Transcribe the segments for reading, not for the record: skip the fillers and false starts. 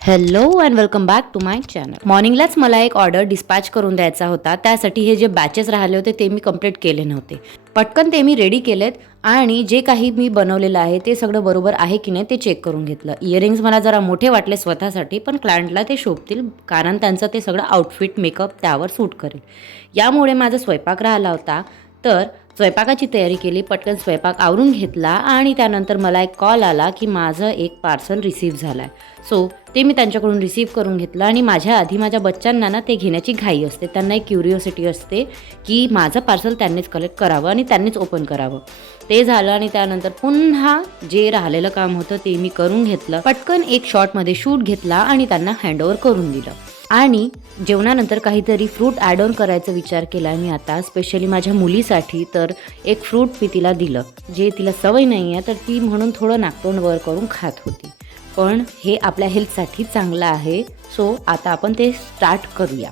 Hello and welcome back to my channel. मॉर्निंगलाच मला एक ऑर्डर डिस्पॅच करून द्यायचा होता. त्यासाठी हे जे बॅचेस राहिले होते ते मी कंप्लीट केले नव्हते. पटकन ते मी रेडी केलेत आणि जे काही मी बनवलेलं आहे ते सगळं बरोबर आहे की नाही ते चेक करून घेतलं. इयरिंग्स मला जरा मोठे वाटले स्वतःसाठी, पण क्लायंटला ते शोभतील कारण त्यांचं ते सगळं आउटफिट मेकअप त्यावर सूट करेल. यामुळे माझा स्वयंपाक राहिला होता, तर स्वयंपाकाची तयारी केली. पटकन स्वयंपाक आवरून घेतला आणि त्यानंतर मला एक कॉल आला की माझं एक पार्सल रिसीव्ह झालं आहे. सो ते मी त्यांच्याकडून रिसीव्ह करून घेतलं आणि माझ्या आधी माझ्या बच्चांना ना ते घेण्याची घाई असते. त्यांना एक क्युरिओसिटी असते की माझं पार्सल त्यांनीच कलेक्ट करावं आणि त्यांनीच ओपन करावं. ते झालं आणि त्यानंतर पुन्हा जे राहिलेलं काम होतं ते मी करून घेतलं. पटकन एक शॉर्टमध्ये शूट घेतला आणि त्यांना हँडओव्हर करून दिलं. आणि जेवणानंतर काहीतरी फ्रूट ॲड ऑन करायचा विचार केला मी आता, स्पेशली माझ्या मुलीसाठी. तर एक फ्रूट मी तिला दिलं, जे तिला सवय नाही आहे, तर ती म्हणून थोडं नाकतोंड वर करून खात होती. पण हे आपल्या हेल्थसाठी चांगलं आहे. सो आता आपण ते स्टार्ट करूया.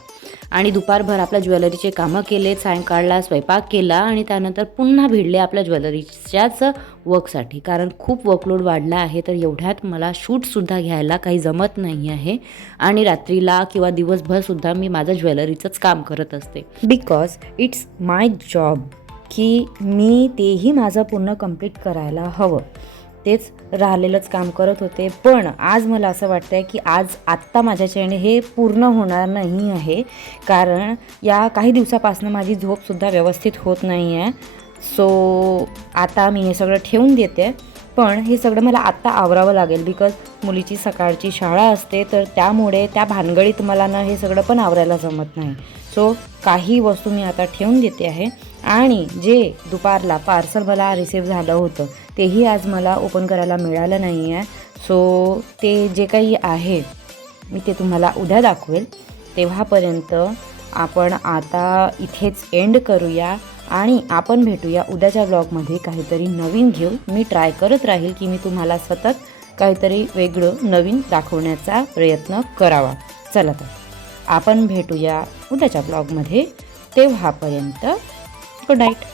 आणि दुपारभर आपल्या ज्वेलरीचे कामं केले, सायंकाळला स्वयंपाक केला आणि त्यानंतर पुन्हा भिडले आपल्या ज्वेलरीच्याच वर्कसाठी. कारण खूप वर्कलोड वाढला आहे, तर एवढ्यात मला शूटसुद्धा घ्यायला काही जमत नाही आहे. आणि रात्रीला किंवा दिवसभरसुद्धा मी माझं ज्वेलरीचंच काम करत असते, बिकॉज इट्स माय जॉब की मी तेही माझं पूर्ण कंप्लीट करायला हवं. तेच राहिलेलंच काम करत होते. पण आज मला असं वाटतं आहे की आत्ता माझ्याच्याने हे पूर्ण होणार नाही आहे, कारण या काही दिवसापासून माझी झोपसुद्धा व्यवस्थित होत नाही आहे. सो आता मी हे सगळं ठेवून देते. पण हे सगळं मला आत्ता आवरावं लागेल, बिकॉज मुलीची सकाळची शाळा असते, तर त्यामुळे त्या भानगडीत मला ना हे सगळं पण आवरायला जमत नाही. सो काही वस्तू मी आता ठेवून देते आहे. आणि जे दुपारला पार्सल मला रिसीव्ह झालं होतं तेही आज मला ओपन करायला मिळालं नाही आहे. सो ते जे काही आहे मी ते तुम्हाला उद्या दाखवेल. तेव्हापर्यंत आपण आता इथेच एंड करूया आणि आपण भेटूया उद्याच्या ब्लॉगमध्ये काहीतरी नवीन घेऊन. मी ट्राय करत राहील की मी तुम्हाला सतत काहीतरी वेगळं नवीन दाखवण्याचा प्रयत्न करावा. चला तर आपण भेटूया उद्याच्या ब्लॉगमध्ये. तेव्हापर्यंत गुड नाईट.